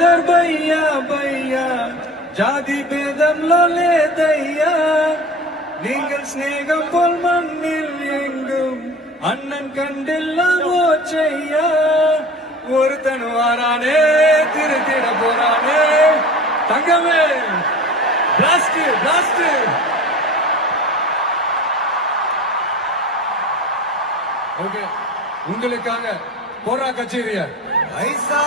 భయ్యా భయ్యా ஜாதி பேதம்லோ லேதையா நீங்கள் ஸ்நேகம் போல் மண்ணில் எங்கும் அண்ணன் கண்டில்லாம் ஓச்சையா ஒருத்தன் வாரானே திருத்திட போறானே தங்கமே பிளாஸ்ட் பிளாஸ்ட் ஓகே உங்களுக்காக போரா கச்சேரியா ஐசா